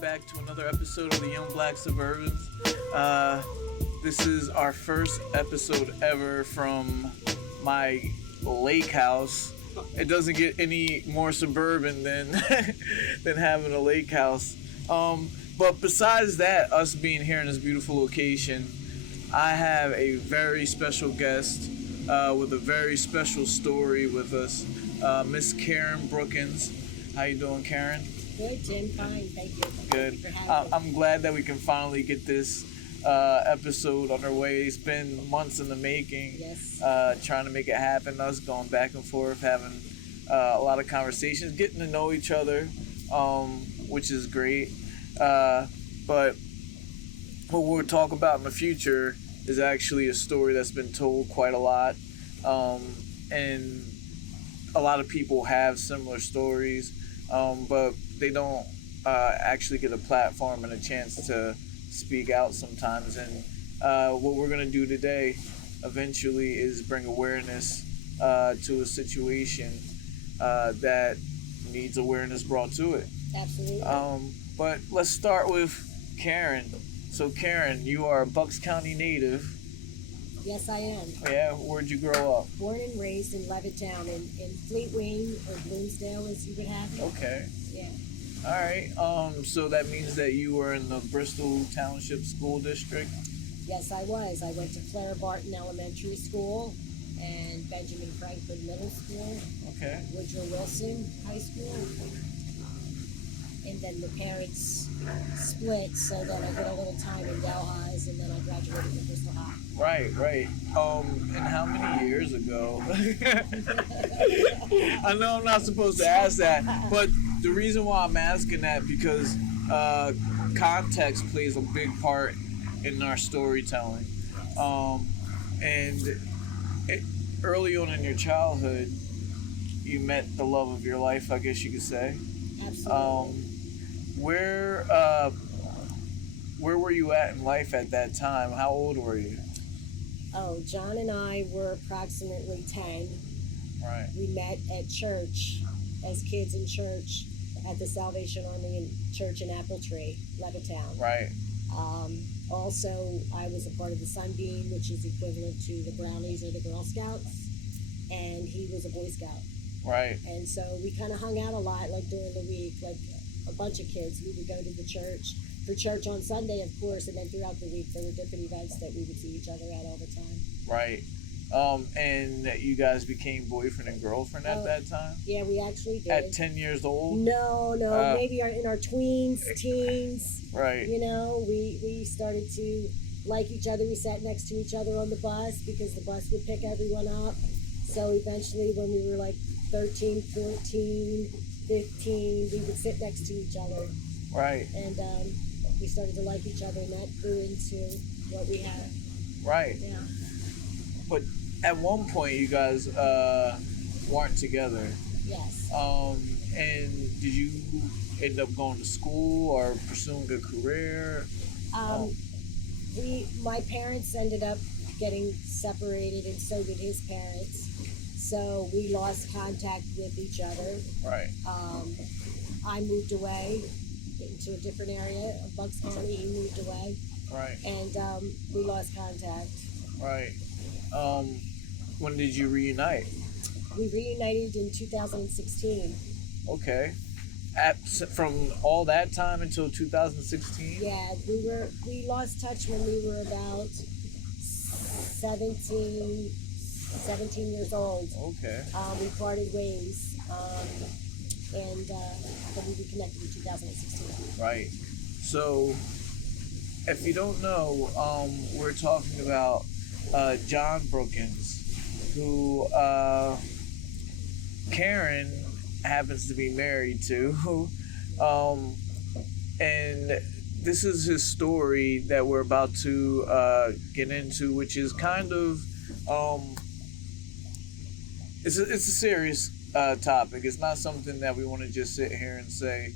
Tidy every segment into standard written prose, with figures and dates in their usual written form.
back to another episode of the Young Black Suburbans. This is our first episode ever from my lake house. It doesn't get any more suburban than than having a lake house. But besides that, us being here in this beautiful location, I have a very special guest with a very special story with us, Miss Karen Brookins. How you doing, Karen? Good, Jim. Fine, thank you. Good. Thank you for having me. I'm glad that we can finally get this episode underway. It's been months in the making. Yes. Trying to make it happen. Us going back and forth, having a lot of conversations, getting to know each other, which is great. But what we'll talk about in the future is actually a story that's been told quite a lot, and a lot of people have similar stories, but they don't actually get a platform and a chance to speak out sometimes. And what we're going to do today eventually is bring awareness to a situation that needs awareness brought to it. Absolutely. But let's start with Karen. So Karen, you are a Bucks County native. Yes, I am. Yeah, where'd you grow up? Born and raised in Levittown, in Fleet Wing or Bloomsdale, as you would have it. Okay. Yeah. All right. So that means that you were in the Bristol Township School District? Yes, I was. I went to Clara Barton Elementary School and Benjamin Franklin Middle School. Okay. Woodrow Wilson High School. And then the parents split, so then I did a little time in Delhi's, and then I graduated from Bristol High. Right. And how many years ago? I know I'm not supposed to ask that, but the reason why I'm asking that because context plays a big part in our storytelling. Early on in your childhood, you met the love of your life, I guess you could say. Absolutely. Where were you at in life at that time? How old were you? Oh, John and I were approximately 10. Right. We met at church, as kids in church, at the Salvation Army Church in Appletree, Levittown. Right. Also, I was a part of the Sunbeam, which is equivalent to the Brownies or the Girl Scouts, and he was a Boy Scout. Right. And so we kind of hung out a lot, like during the week, like a bunch of kids. We would go to the church for church on Sunday, of course, and then throughout the week there were different events that we would see each other at all the time. Right. And you guys became boyfriend and girlfriend at that time? Yeah, we actually did. At 10 years old? No, maybe in our teens. Right. You know, we started to like each other. We sat next to each other on the bus because the bus would pick everyone up. So eventually when we were like 13, 14, 15, we would sit next to each other. Right. And we started to like each other, and that grew into what we had. Right. Yeah. But at one point, you guys weren't together. Yes. And did you end up going to school or pursuing a career? My parents ended up getting separated, and so did his parents. So we lost contact with each other. Right. I moved away into a different area of Bucks County. He moved away. Right. And we lost contact. Right. When did you reunite? We reunited in 2016. Okay. From all that time until 2016? Yeah, we lost touch when we were about 17 years old. Okay. We parted ways, and then we reconnected in 2016. Right. So, if you don't know, we're talking about John Brookins, who Karen happens to be married to, and this is his story that we're about to get into, which is kind of it's a serious topic. It's not something that we want to just sit here and say,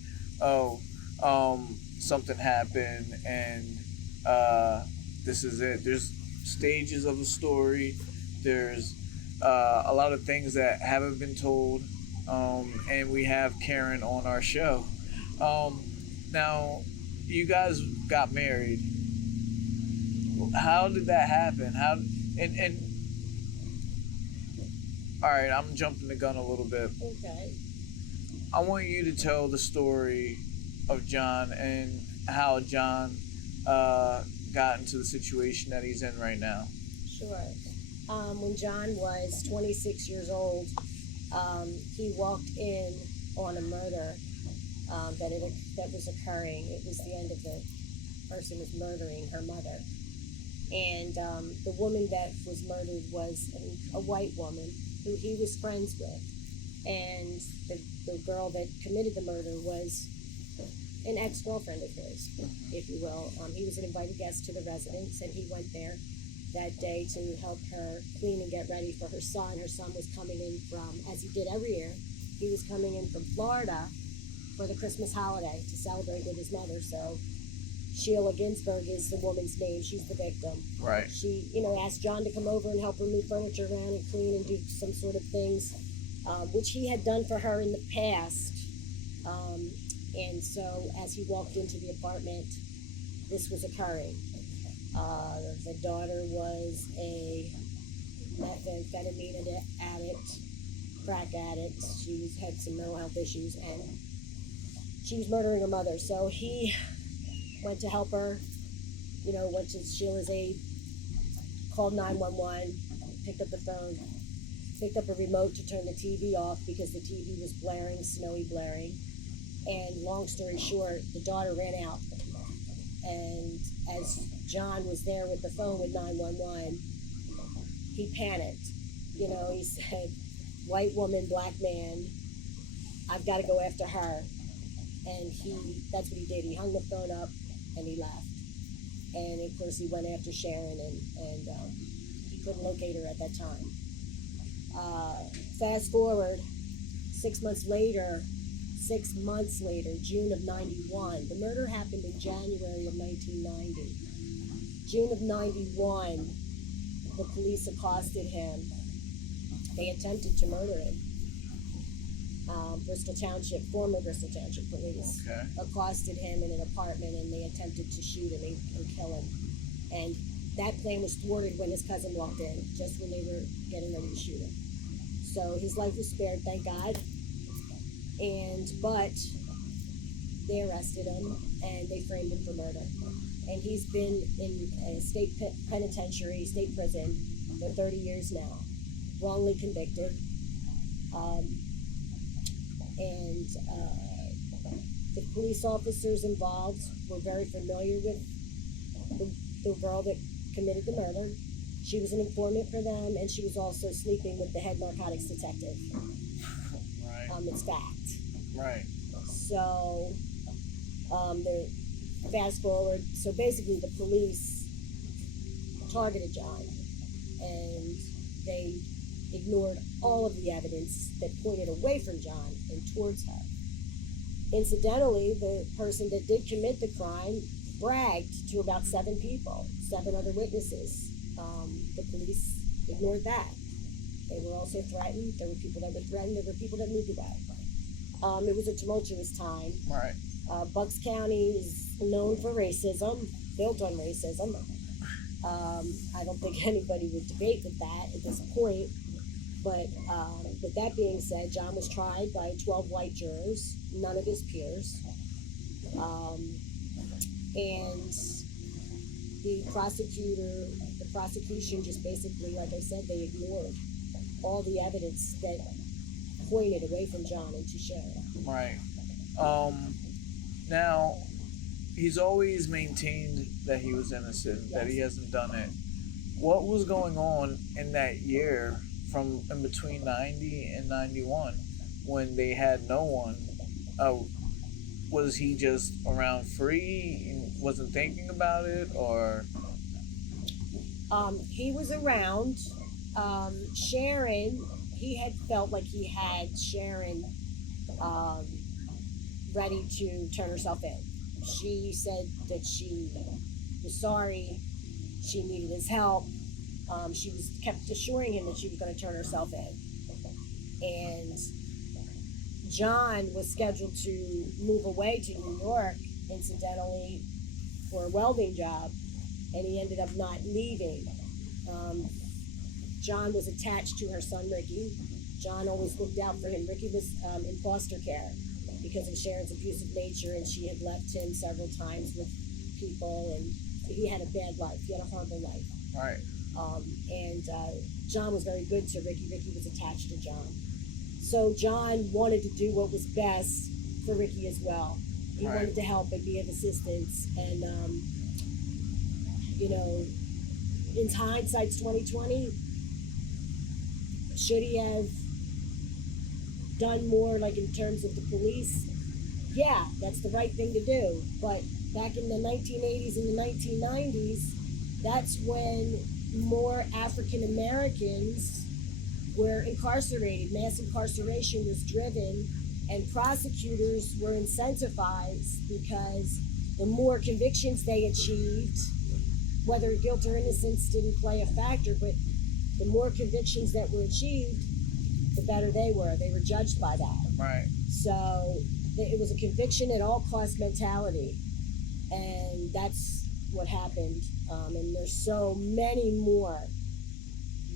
something happened and this is it. There's stages of a story. There's a lot of things that haven't been told, and we have Karen on our show. Now, you guys got married. How did that happen? How and all right, I'm jumping the gun a little bit. Okay. I want you to tell the story of John and how John got into the situation that he's in right now. Sure. When John was 26 years old, he walked in on a murder that was occurring. It was the end of the person was murdering her mother. And the woman that was murdered was a white woman who he was friends with. And the girl that committed the murder was an ex-girlfriend of his, if you will. He was an invited guest to the residence, and he went there that day to help her clean and get ready for her son. Her son was coming in from, as he did every year, he was coming in from Florida for the Christmas holiday to celebrate with his mother. So Sheila Ginsberg is the woman's name. She's the victim. Right. She, asked John to come over and help her move furniture around and clean and do some sort of things, which he had done for her in the past. And so as he walked into the apartment, this was occurring. The daughter was a methamphetamine addict, crack addict. She had some mental health issues, and she was murdering her mother. So he went to help her, went to Sheila's aid, called 911, picked up the phone, picked up a remote to turn the TV off because the TV was blaring, snowy blaring. And long story short, the daughter ran out. And as John was there with the phone with 911, he panicked. He said, white woman, black man, I've got to go after her. And that's what he did. He hung the phone up and he left. And of course he went after Sharon, and he couldn't locate her at that time. Fast forward 6 months later, June of 91. The murder happened in January of 1990. June of 91, the police accosted him. They attempted to murder him. Former Bristol Township police accosted him in an apartment, and they attempted to shoot him and kill him. And that plan was thwarted when his cousin walked in, just when they were getting ready to shoot him. So his life was spared, thank God. But they arrested him and they framed him for murder. And he's been in a state penitentiary, state prison for 30 years now, wrongly convicted. The police officers involved were very familiar with the girl that committed the murder. She was an informant for them, and she was also sleeping with the head narcotics detective. Right. It's fact. Right. So, fast forward. So basically, the police targeted John, and they ignored all of the evidence that pointed away from John and towards her. Incidentally, the person that did commit the crime bragged to about 7 people, 7 other witnesses. The police ignored that. They were also threatened. There were people that were threatened. There were people that moved away. It was a tumultuous time. Right. Bucks County is known for racism, built on racism. I don't think anybody would debate with that at this point. But with that being said, John was tried by 12 white jurors, none of his peers. And the prosecution just basically, like I said, they ignored all the evidence that pointed away from John and to Sharon. Right. Now, he's always maintained that he was innocent, yes, that he hasn't done it. What was going on in that year from in between 90 and 91 when they had no one? Was he just around free and wasn't thinking about it, or? He was around. Sharon, he had felt like he had Sharon ready to turn herself in. She said that she was sorry, she needed his help. She kept assuring him that she was going to turn herself in. And John was scheduled to move away to New York incidentally, for a welding job, and he ended up not leaving. John was attached to her son, Ricky. John always looked out for him. Ricky was in foster care because of Sharon's abusive nature, and she had left him several times with people, and he had a bad life. He had a horrible life. Right. And John was very good to Ricky. Ricky was attached to John. So John wanted to do what was best for Ricky as well. He Right. wanted to help and be of assistance. And, you know, in hindsight's 2020, should he have done more, like in terms of the police? Yeah, that's the right thing to do. But back in the 1980s and the 1990s, that's when more African Americans were incarcerated. Mass incarceration was driven, and prosecutors were incentivized because the more convictions they achieved, whether guilt or innocence didn't play a factor, but the more convictions that were achieved, the better they were. They were judged by that. Right. So it was a conviction at all cost mentality, and that's what happened. And there's so many more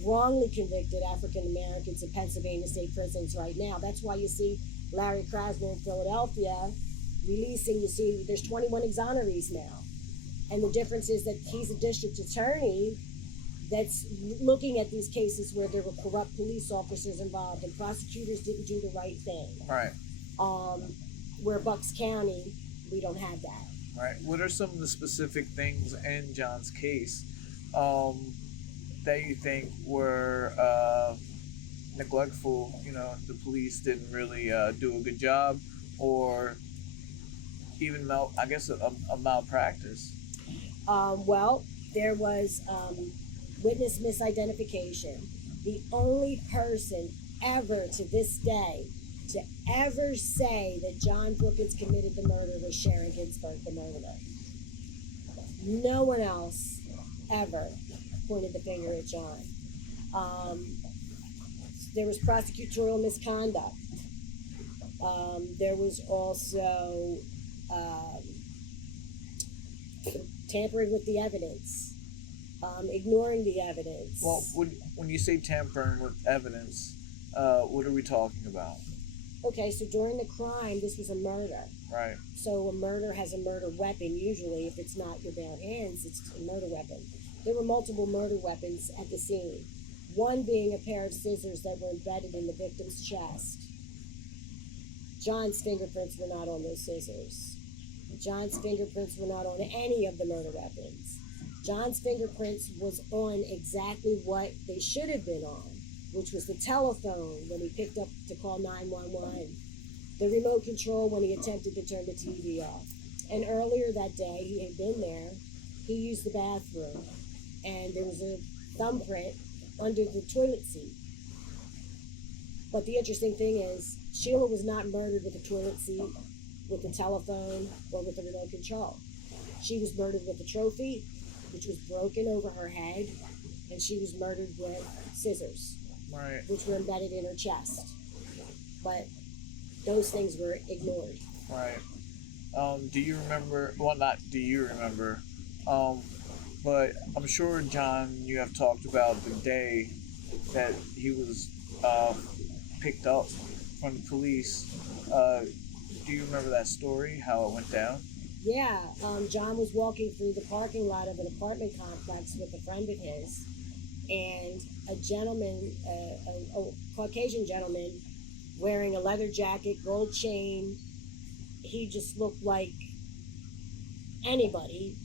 wrongly convicted African Americans in Pennsylvania state prisons right now. That's why you see Larry Krasner in Philadelphia releasing. You see, there's 21 exonerees now, and the difference is that he's a district attorney that's looking at these cases where there were corrupt police officers involved and prosecutors didn't do the right thing. Right. Where Bucks County, we don't have that. Right. What are some of the specific things in John's case that you think were neglectful? You know, the police didn't really do a good job, or even a malpractice. Well, there was witness misidentification. The only person ever to this day to ever say that John Brookins committed the murder was Sheila Ginsberg, the murderer. No one else ever pointed the finger at John. There was prosecutorial misconduct. There was also tampering with the evidence, ignoring the evidence. Well, when you say tampering with evidence, what are we talking about? Okay, so during the crime, this was a murder. Right. So a murder has a murder weapon. Usually, if it's not your bare hands, it's a murder weapon. There were multiple murder weapons at the scene. One being a pair of scissors that were embedded in the victim's chest. John's fingerprints were not on those scissors. John's fingerprints were not on any of the murder weapons. John's fingerprints was on exactly what they should have been on, which was the telephone when he picked up to call 911, the remote control when he attempted to turn the TV off. And earlier that day, he had been there, he used the bathroom, and there was a thumbprint under the toilet seat. But the interesting thing is, Sheila was not murdered with a toilet seat, with a telephone, or with a remote control. She was murdered with a trophy, which was broken over her head, and she was murdered with scissors. Right. Which were embedded in her chest. But those things were ignored. Right. Do you remember, well, not do you remember, but I'm sure, John, you have talked about the day that he was picked up from the police. Do you remember that story, how it went down? Yeah, John was walking through the parking lot of an apartment complex with a friend of his, and a gentleman, a Caucasian gentleman, wearing a leather jacket, gold chain. He just looked like anybody,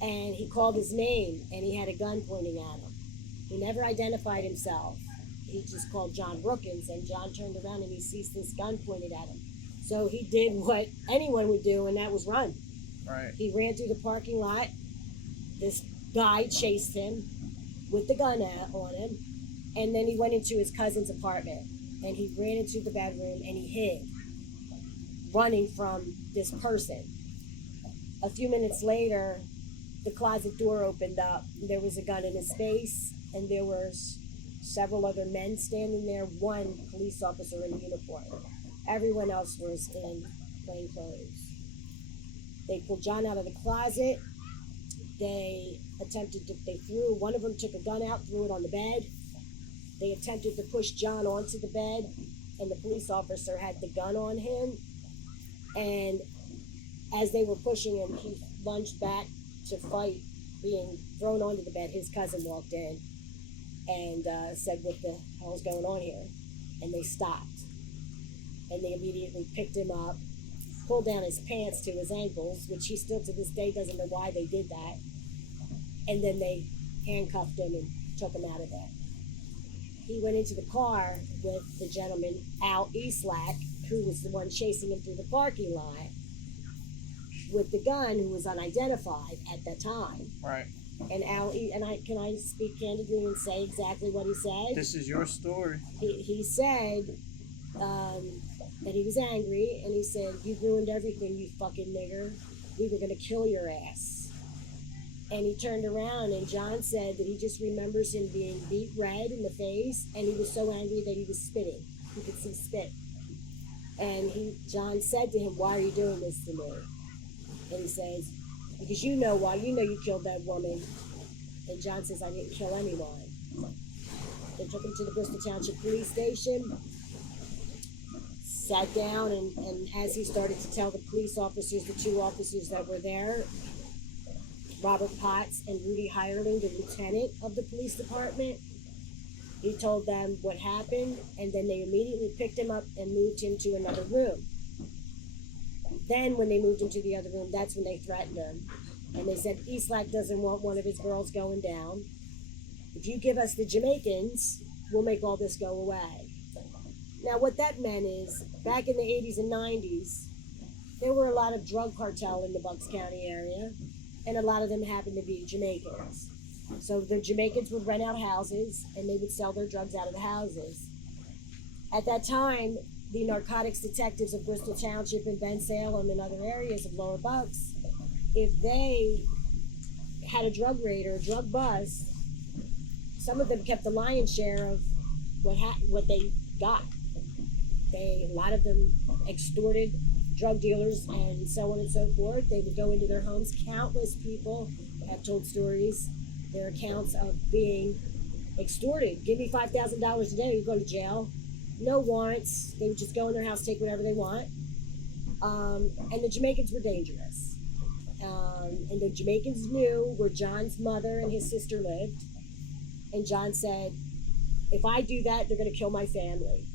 and he called his name, and he had a gun pointing at him. He never identified himself. He just called John Brookins, and John turned around and he sees this gun pointed at him. So he did what anyone would do, and that was run. Right. He ran through the parking lot. This guy chased him with the gun on him, and then he went into his cousin's apartment, and he ran into the bedroom, and he hid, running from this person. A few minutes later, the closet door opened up. There was a gun in his face, and there were several other men standing there, one police officer in uniform. Everyone else was in plain clothes. They pulled John out of the closet. One of them took a gun out, threw it on the bed. They attempted to push John onto the bed, and the police officer had the gun on him. And as they were pushing him, he lunged back to fight being thrown onto the bed. His cousin walked in and said, "What the hell's going on here?" And they stopped. And they immediately picked him up, pulled down his pants to his ankles, which he still to this day doesn't know why they did that. And then they handcuffed him and took him out of there. He went into the car with the gentleman, Al Eastlack, who was the one chasing him through the parking lot with the gun, who was unidentified at that time. Right. And can I speak candidly and say exactly what he said? This is your story. He said that he was angry, and he said, "You've ruined everything, you fucking nigger. We were going to kill your ass." And he turned around, and John said that he just remembers him being beat red in the face, and he was so angry that he was spitting. You could see spit. And John said to him, "Why are you doing this to me?" And he says, "Because you know why. You know you killed that woman." And John says, "I didn't kill anyone." They took him to the Bristol Township Police Station, sat down, and as he started to tell the police officers, the two officers that were there, Robert Potts and Rudy Hirling, the lieutenant of the police department, he told them what happened, and then they immediately picked him up and moved him to another room. Then when they moved him to the other room, that's when they threatened him. And they said, "Eastlack doesn't want one of his girls going down. If you give us the Jamaicans, we'll make all this go away." Now what that meant is, back in the 80s and 90s, there were a lot of drug cartel in the Bucks County area, and a lot of them happened to be Jamaicans. So the Jamaicans would rent out houses, and they would sell their drugs out of the houses. At that time, the narcotics detectives of Bristol Township and Ben Salem and other areas of Lower Bucks, if they had a drug raid or a drug bust, some of them kept the lion's share of what they got. A lot of them extorted drug dealers and so on and so forth. They would go into their homes. Countless people have told stories, their accounts of being extorted. "Give me $5,000 a day, you go to jail." No warrants. They would just go in their house, take whatever they want. And the Jamaicans were dangerous. And the Jamaicans knew where John's mother and his sister lived. And John said, "If I do that, they're going to kill my family."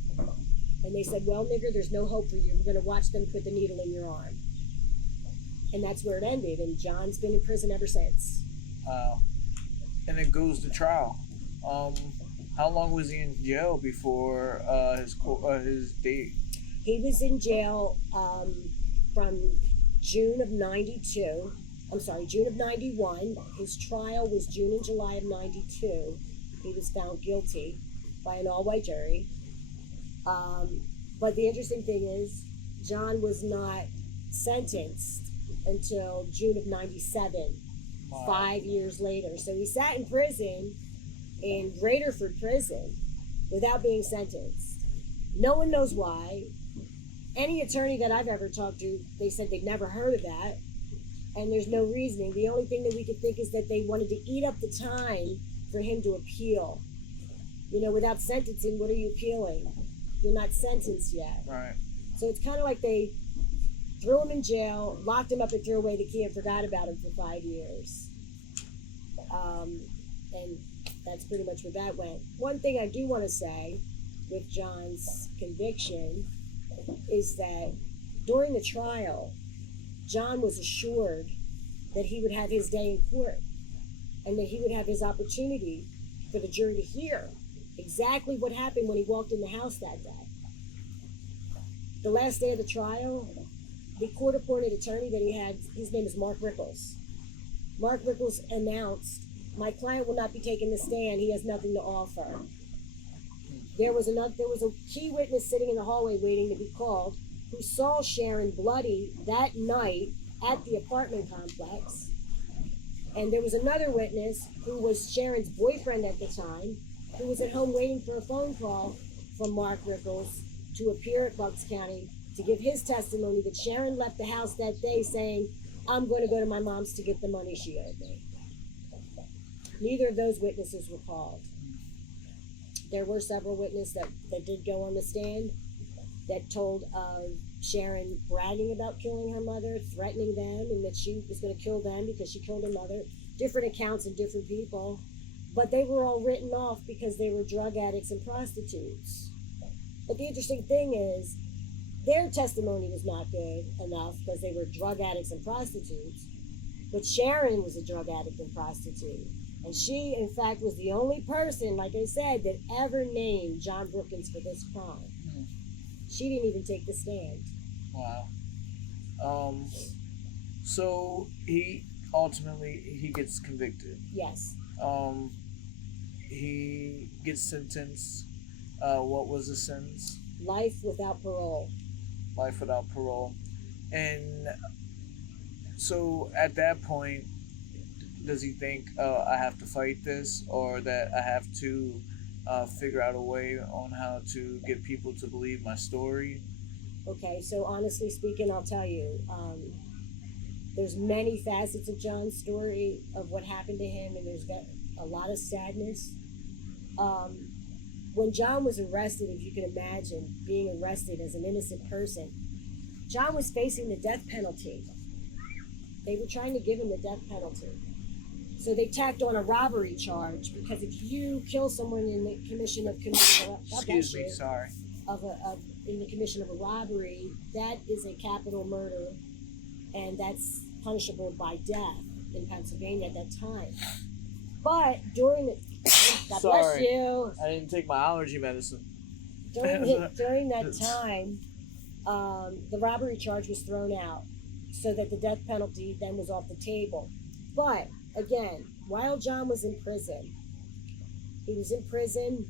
And they said, "Well, nigger, there's no hope for you. We're going to watch them put the needle in your arm." And that's where it ended. And John's been in prison ever since. And it goes to trial. How long was he in jail before his date? He was in jail from June of 91. His trial was June and July of 92. He was found guilty by an all-white jury. But the interesting thing is, John was not sentenced until June of 97, wow. 5 years later. So he sat in prison, in Graterford Prison, without being sentenced. No one knows why. Any attorney that I've ever talked to, they said they'd never heard of that. And there's no reasoning. The only thing that we could think is that they wanted to eat up the time for him to appeal. You know, without sentencing, what are you appealing? You're not sentenced yet. Right. So it's kind of like they threw him in jail, locked him up and threw away the key and forgot about him for 5 years. And that's pretty much where that went. One thing I do want to say with John's conviction is that during the trial, John was assured that he would have his day in court and that he would have his opportunity for the jury to hear exactly what happened when he walked in the house that day. The last day of the trial, the court-appointed attorney that he had, his name is Mark Rickles. Mark Rickles announced, "My client will not be taking the stand. He has nothing to offer." There was a key witness sitting in the hallway waiting to be called, who saw Sharon bloody that night at the apartment complex. And there was another witness who was Sharon's boyfriend at the time, who was at home waiting for a phone call from Mark Rickles to appear at Bucks County to give his testimony that Sharon left the house that day saying, I'm going to go to my mom's to get the money she owed me. Neither of those witnesses were called. There were several witnesses that did go on the stand that told of Sharon bragging about killing her mother, threatening them, and that she was going to kill them because she killed her mother. Different accounts of different people. But they were all written off because they were drug addicts and prostitutes. But the interesting thing is, their testimony was not good enough because they were drug addicts and prostitutes. But Sharon was a drug addict and prostitute. And she, in fact, was the only person, like I said, that ever named John Brookins for this crime. She didn't even take the stand. Wow. So he ultimately gets convicted. Yes. He gets sentenced. What was the sentence? Life without parole. Life without parole. And so at that point, does he think, I have to fight this, or that I have to figure out a way on how to get people to believe my story? Okay, so honestly speaking, I'll tell you, there's many facets of John's story of what happened to him, and there's got a lot of sadness. When John was arrested, if you can imagine being arrested as an innocent person, John was facing the death penalty. They were trying to give him the death penalty. So they tacked on a robbery charge, because if you kill someone in the commission of in the commission of a robbery, that is a capital murder, and that's punishable by death in Pennsylvania at that time. But during the God bless you. I didn't take my allergy medicine. During that time, the robbery charge was thrown out, so that the death penalty then was off the table. But again, while John was in prison, he was in prison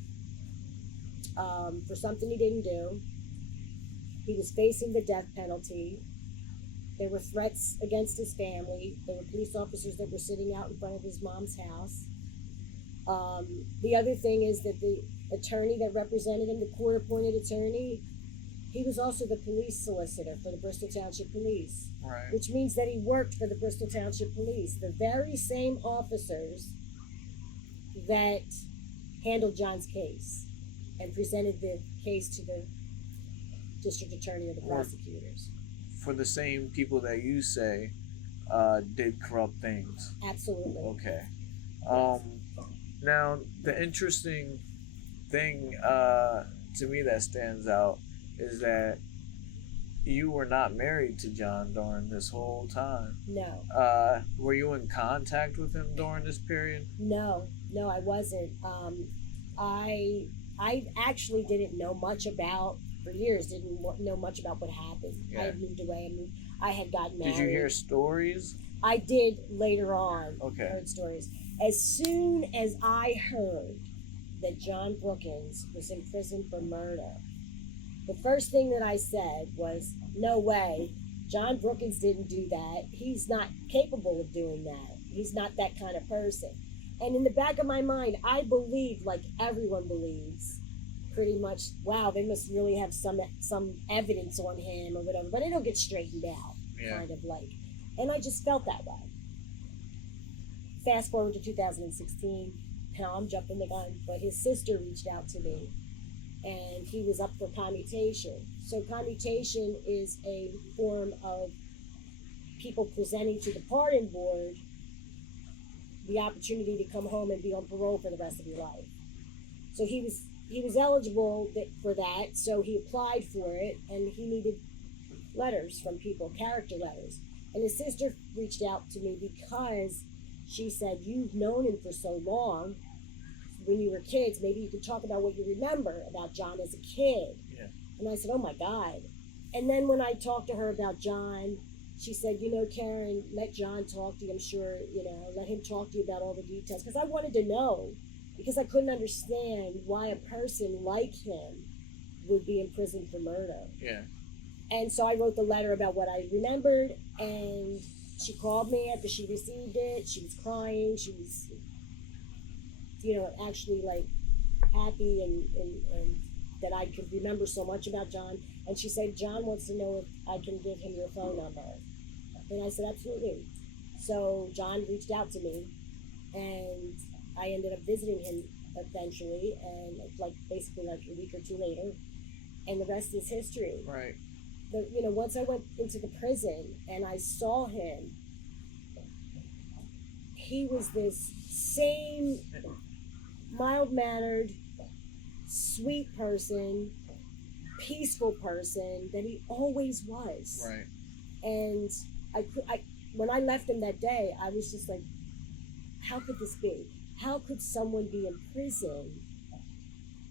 for something he didn't do. He was facing the death penalty. There were threats against his family. There were police officers that were sitting out in front of his mom's house. The other thing is that the attorney that represented him, the court-appointed attorney, he was also the police solicitor for the Bristol Township Police. Right. Which means that he worked for the Bristol Township Police, the very same officers that handled John's case and presented the case to the district attorney or the prosecutors. For the same people that you say did corrupt things. Absolutely. Okay. Yes. Now, the interesting thing to me that stands out is that you were not married to John during this whole time. No. Were you in contact with him during this period? No, I wasn't. I actually didn't know much about, for years, didn't know much about what happened. Yeah. I had moved away. I had gotten married. Did you hear stories? I did later on. Okay. Heard stories. As soon as I heard that John Brookins was in prison for murder, the first thing that I said was, no way, John Brookins didn't do that. He's not capable of doing that. He's not that kind of person. And in the back of my mind, I believed, like everyone believes, pretty much, wow, they must really have some evidence on him or whatever, but it'll get straightened out, yeah. Kind of like. And I just felt that way. Fast forward to 2016, now I'm jumping the gun, but his sister reached out to me, and he was up for commutation. So commutation is a form of people presenting to the pardon board the opportunity to come home and be on parole for the rest of your life. So he was eligible for that, so he applied for it, and he needed letters from people, character letters. And his sister reached out to me because she said, you've known him for so long. When you were kids, maybe you could talk about what you remember about John as a kid. Yeah. And I said, oh my God. And then when I talked to her about John, she said, Karen, let John talk to you. I'm sure, let him talk to you about all the details. Because I wanted to know, because I couldn't understand why a person like him would be in prison for murder. Yeah. And so I wrote the letter about what I remembered, and she called me after she received it. She was crying. She was, actually like happy and that I could remember so much about John. And she said, John wants to know if I can give him your phone number. And I said, absolutely. So John reached out to me, and I ended up visiting him eventually, and like basically like a week or two later, and the rest is history. Right. Once I went into the prison and I saw him, he was this same mild-mannered, sweet person, peaceful person that he always was. Right. And when I left him that day, I was just like, how could this be? How could someone be in prison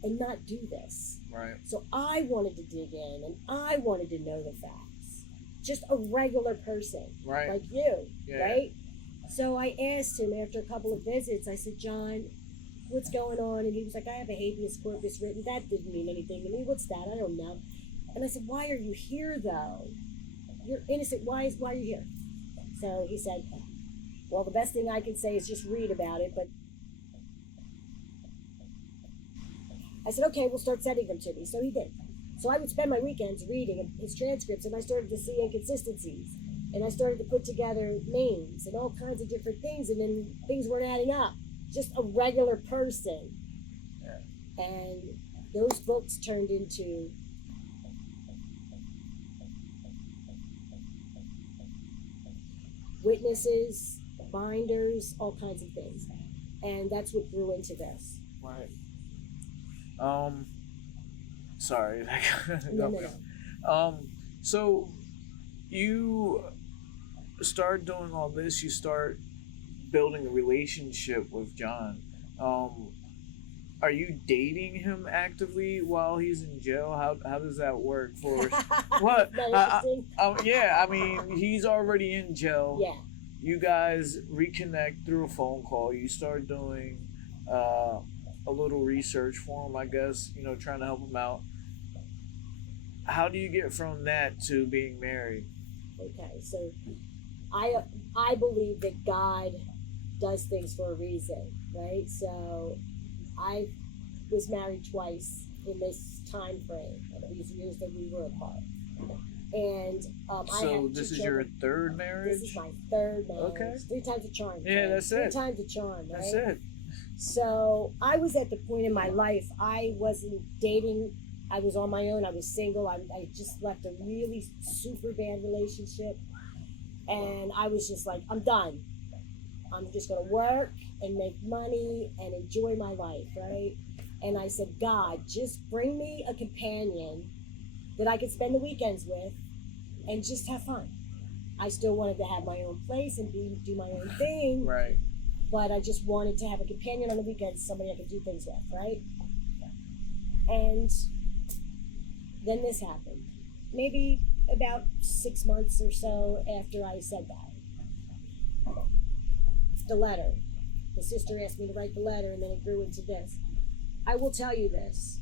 and not do this? Right. So I wanted to dig in, and I wanted to know the facts. Just a regular person, Right. like you, Yeah. right? So I asked him after a couple of visits, I said, John, what's going on? And he was like, I have a habeas corpus written. That didn't mean anything to me. What's that? I don't know. And I said, why are you here, though? You're innocent. Why are you here? So he said, well, the best thing I can say is just read about it. But I said, okay, we'll start sending them to me. So he did. So I would spend my weekends reading his transcripts, and I started to see inconsistencies. And I started to put together names and all kinds of different things, and then things weren't adding up. Just a regular person. Yeah. And those books turned into witnesses, binders, all kinds of things. And that's what grew into this. Right. Sorry. No. So you start doing all this, you start building a relationship with John. Are you dating him actively while he's in jail? How does that work for what? Yeah, I mean, he's already in jail. Yeah. You guys reconnect through a phone call. You start doing a little research for him, I guess, trying to help him out. How do you get from that to being married? Okay, so I believe that God does things for a reason, right? So I was married twice in this time frame, these years that we were apart. And I have this is children. your third marriage? This is my third marriage. Okay. 3 times a charm. Yeah, right? that's it. 3 times a charm, right? That's it. So I was at the point in my life, I wasn't dating. I was on my own. I was single. I just left a really super bad relationship. And I was just like, I'm done. I'm just going to work and make money and enjoy my life, right? And I said, God, just bring me a companion that I could spend the weekends with and just have fun. I still wanted to have my own place and do my own thing. Right. But I just wanted to have a companion on the weekends, somebody I could do things with, right? And then this happened. Maybe about 6 months or so after I said that. The letter. The sister asked me to write the letter, and then it grew into this. I will tell you this.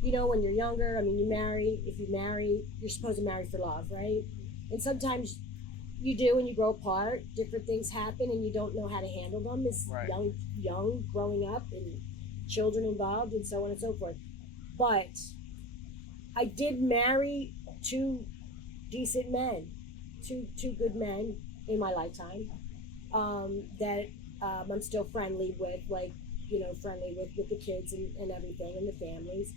When you're younger, you marry. If you marry, you're supposed to marry for love, right? And sometimes you do, and you grow apart. Different things happen, and you don't know how to handle them as Right. young, growing up, and children involved, and so on and so forth. But I did marry 2 decent men, two good men in my lifetime that I'm still friendly with, friendly with the kids and everything and the families.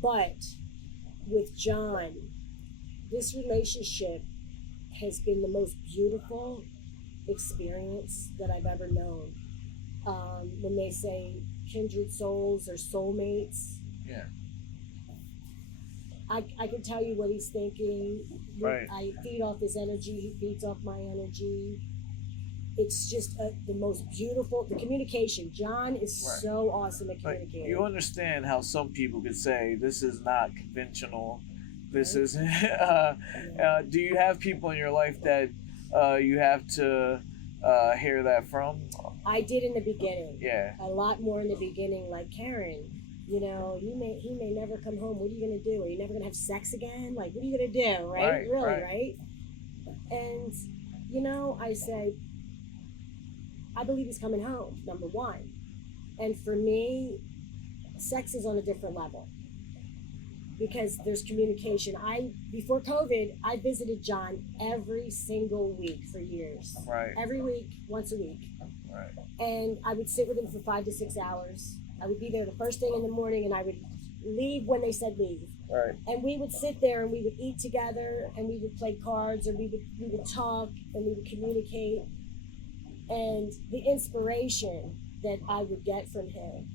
But with John, this relationship has been the most beautiful experience that I've ever known. When they say kindred souls or soulmates, Yeah. I can tell you what he's thinking. Right. I feed off his energy. He feeds off my energy. It's just the most beautiful. The communication. John is Right. so awesome at Like, communicating. you understand how some people could say this is not conventional. This Right. is. Do you have people in your life that you have to hear that from? I did in the beginning. Yeah. A lot more in the beginning. Like, Karen, he may never come home. What are you gonna do? Are you never gonna have sex again? Like, what are you gonna do? Right? Really, right? And I say, I believe he's coming home, number one. And for me, sex is on a different level. because there's communication. Before COVID, I visited John every single week for years. Right. Every week, once a week. Right. And I would sit with him for 5 to 6 hours. I would be there the first thing in the morning, and I would leave when they said leave. Right. And we would sit there and we would eat together, and we would play cards, or we would talk, and we would communicate. And the inspiration that I would get from him,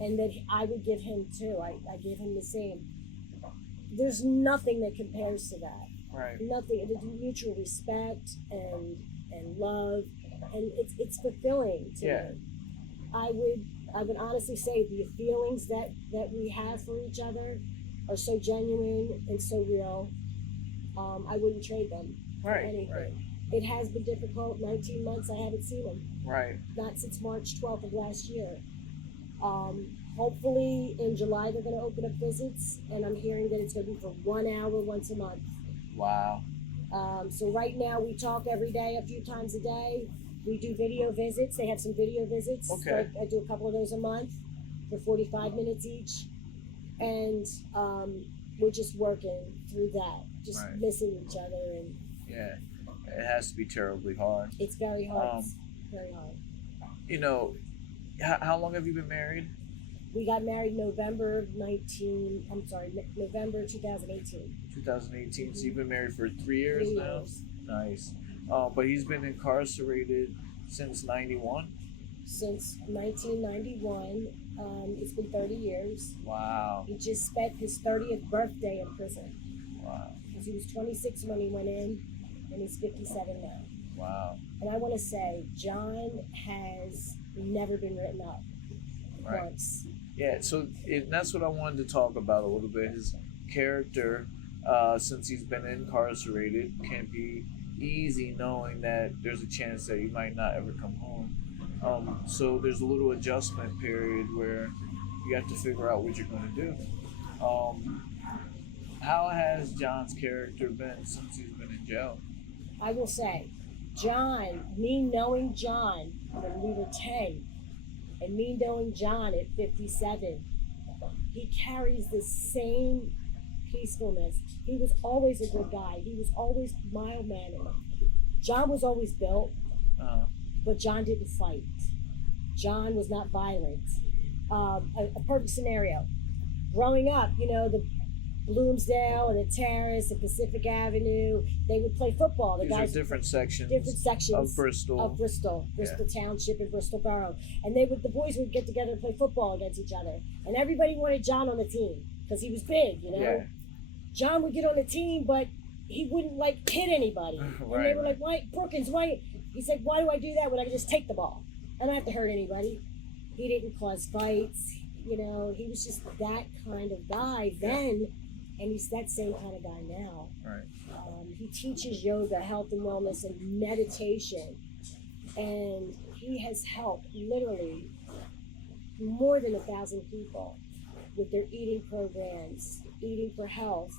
and that I would give him too, I gave him the same. There's nothing that compares to that. Right. Nothing. It's mutual respect and love, and it's fulfilling to me. I would honestly say the feelings that we have for each other are so genuine and so real. I wouldn't trade them for anything. Right. It has been difficult. 19 months I haven't seen him. Right. Not since March 12th of last year. Hopefully in July they're going to open up visits, and I'm hearing that it's going to be for 1 hour once a month. Wow. So right now we talk every day, a few times a day. We do video visits. They have some video visits. Okay. I do a couple of those a month for 45 minutes each. And we're just working through that, just missing each other. And yeah, it has to be terribly hard. it's very hard. It's very hard. You know, how long have you been married? We got married November 2018. 2018. So you've been married for 3 years 3 now? years. Nice. But he's been incarcerated since 91? Since 1991. It's been 30 years. Wow. He just spent his 30th birthday in prison. Wow. Because he was 26 when he went in, and he's 57 now. Wow. And I want to say, John has never been written up once. Yeah, so that's what I wanted to talk about a little bit. His character, since he's been incarcerated, can't be easy knowing that there's a chance that he might not ever come home. So there's a little adjustment period where you have to figure out what you're going to do. How has John's character been since he's been in jail? I will say, John, me knowing John when we were 10, and me knowing John at 57, he carries the same peacefulness. He was always a good guy. He was always mild-mannered. John was always built, but John didn't fight. John was not violent. A perfect scenario. Growing up, the Bloomsdale and the Terrace and Pacific Avenue, they would play football. These are different sections of Bristol. Bristol Township and Bristol Borough. And the boys would get together and play football against each other. And everybody wanted John on the team because he was big, Yeah. John would get on the team, but he wouldn't hit anybody. And they were like, why, Brookins, why? He said, why do I do that when I can just take the ball? I don't have to hurt anybody. He didn't cause fights. He was just that kind of guy then, and he's that same kind of guy now. Right. He teaches yoga, health and wellness, and meditation. And he has helped literally more than 1,000 people with their eating programs, eating for health,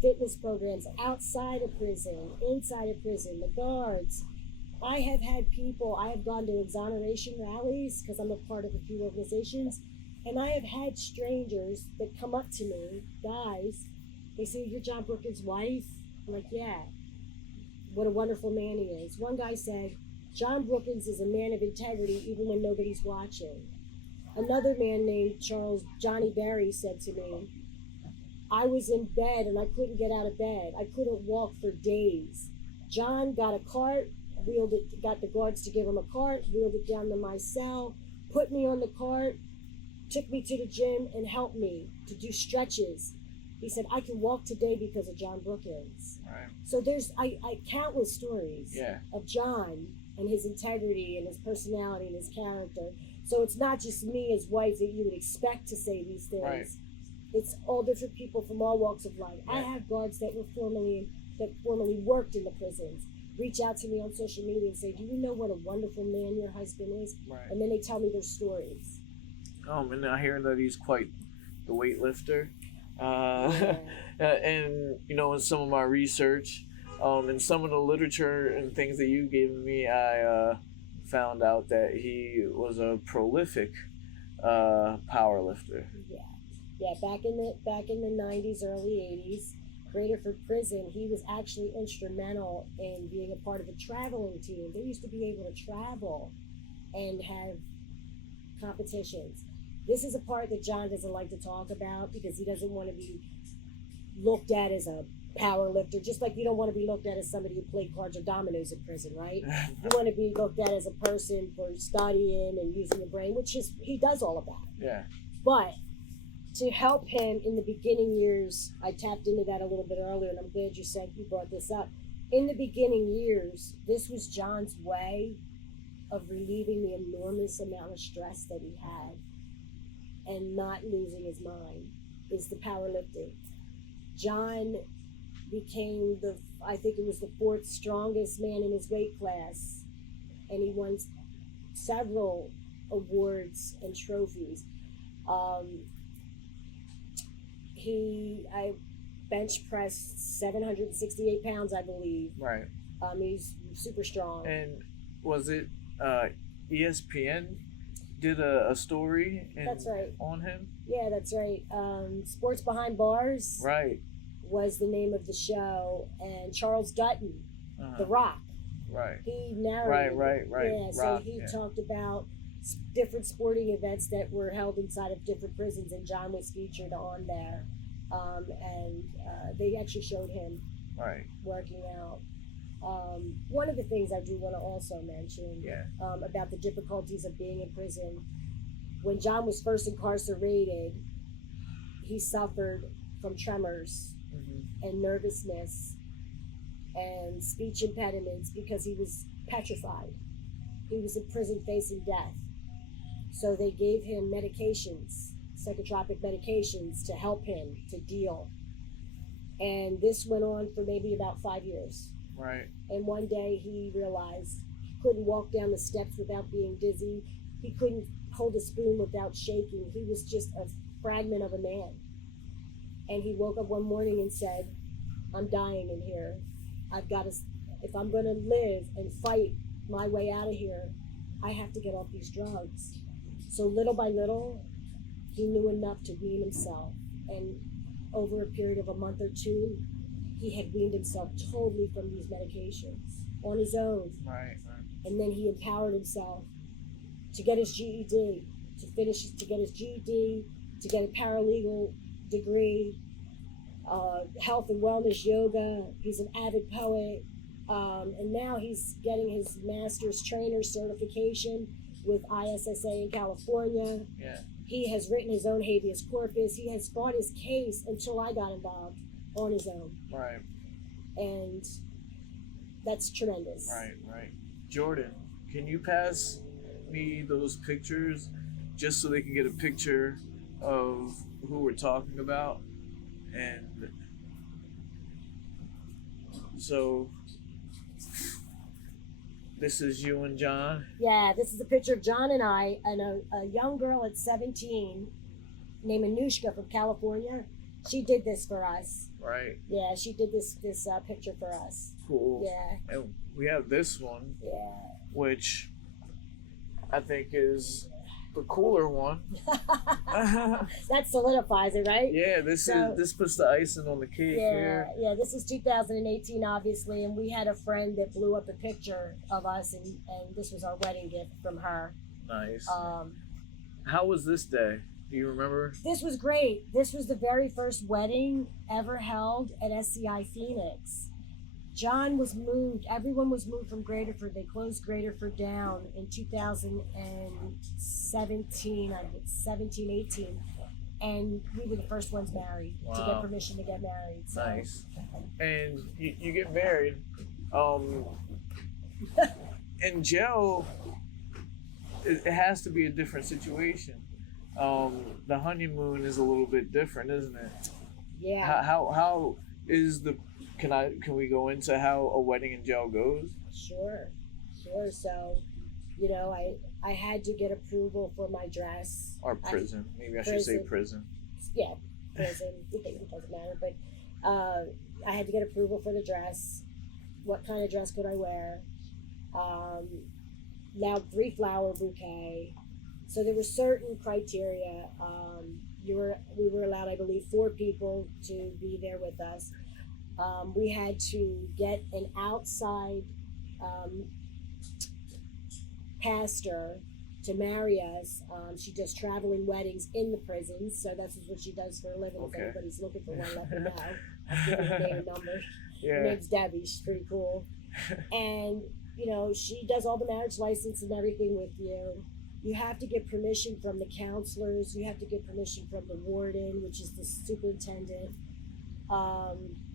fitness programs outside of prison, inside of prison, the guards. I have gone to exoneration rallies because I'm a part of a few organizations, and I have had strangers that come up to me, guys, they say, "You're John Brookins' wife?" I'm like, "Yeah." What a wonderful man he is. One guy said, "John Brookins is a man of integrity even when nobody's watching." Another man named Johnny Berry said to me, "I was in bed and I couldn't get out of bed. I couldn't walk for days. John got a cart, got the guards to give him a cart, wheeled it down to my cell, put me on the cart, took me to the gym and helped me to do stretches." He said, "I can walk today because of John Brookins." Right. So there's countless stories of John and his integrity and his personality and his character. So it's not just me as wife that you would expect to say these things. Right. It's all different people from all walks of life. Yeah. I have guards that formerly worked in the prisons reach out to me on social media and say, "Do you know what a wonderful man your husband is?" Right. And then they tell me their stories. And I hear that he's quite the weightlifter. And in some of my research, and some of the literature and things that you gave me, I found out that he was a prolific power lifter. Yeah. Yeah, back in the 90s, early 80s, Graterford Prison, he was actually instrumental in being a part of a traveling team. They used to be able to travel and have competitions. This is a part that John doesn't like to talk about because he doesn't want to be looked at as a power lifter, just like you don't want to be looked at as somebody who played cards or dominoes in prison, right? You want to be looked at as a person for studying and using the brain, which is, he does all of that. Yeah. But to help him in the beginning years, I tapped into that a little bit earlier, and I'm glad you brought this up. In the beginning years, this was John's way of relieving the enormous amount of stress that he had and not losing his mind, is the powerlifting. John became I think it was the 4th strongest man in his weight class, and he won several awards and trophies. I bench pressed 768 pounds, I believe. Right. He's super strong. And was it ESPN did a story That's right. on him? Yeah, that's right. Sports Behind Bars. Right. Was the name of the show, and Charles Dutton, The Rock. Right. He narrated. Right. Yeah, so Rock, he talked about different sporting events that were held inside of different prisons, and John was featured on there. And they actually showed him working out. One of the things I do want to also mention about the difficulties of being in prison, when John was first incarcerated, he suffered from tremors and nervousness and speech impediments because he was petrified. He was in prison facing death. So they gave him medications, psychotropic medications, to help him to deal. And this went on for maybe about 5 years. Right. And one day he realized he couldn't walk down the steps without being dizzy. He couldn't hold a spoon without shaking. He was just a fragment of a man. And he woke up one morning and said, I'm dying in here. I've got to, if I'm going to live and fight my way out of here, I have to get off these drugs. So little by little, he knew enough to wean himself. And over a period of a month or two, he had weaned himself totally from these medications on his own. Right. And then he empowered himself to get his GED, to get his GED, to get a paralegal degree, health and wellness yoga. He's an avid poet. And now he's getting his master's trainer certification with ISSA in California. Yeah. He has written his own habeas corpus. He has fought his case until I got involved on his own. Right. And that's tremendous. Right. Jordan, can you pass me those pictures just so they can get a picture of who we're talking about? And so this is you and John? Yeah, this is a picture of John and I and a young girl at 17 named Anushka from California. She did this for us. Right. Yeah, she did this picture for us. Cool. Yeah. And we have this one. Yeah. Which I think is the cooler one. That solidifies it, right? Yeah, this puts the icing on the cake here. Yeah, this is 2018, obviously, and we had a friend that blew up a picture of us, and this was our wedding gift from her. Nice. How was this day? Do you remember? This was great. This was the very first wedding ever held at SCI Phoenix. John was moved. Everyone was moved from Graterford. They closed Graterford down in 2017, 18. And we were the first ones married to get permission to get married. So. Nice. And you get married. In jail, it has to be a different situation. The honeymoon is a little bit different, isn't it? Yeah. How is the... Can we go into how a wedding in jail goes? Sure. So, I had to get approval for my dress. Or prison. Maybe I should say prison. Yeah, prison. It doesn't matter. But I had to get approval for the dress. What kind of dress could I wear? Now 3-flower bouquet, So there were certain criteria. We were allowed, I believe, 4 people to be there with us. We had to get an outside pastor to marry us. She does traveling weddings in the prisons, so that's what she does for a living. Okay. If anybody's looking for one, let me know. I'll give you her name and number. Yeah. Her name's Debbie. She's pretty cool. And, she does all the marriage license and everything with you. You have to get permission from the counselors. You have to get permission from the warden, which is the superintendent.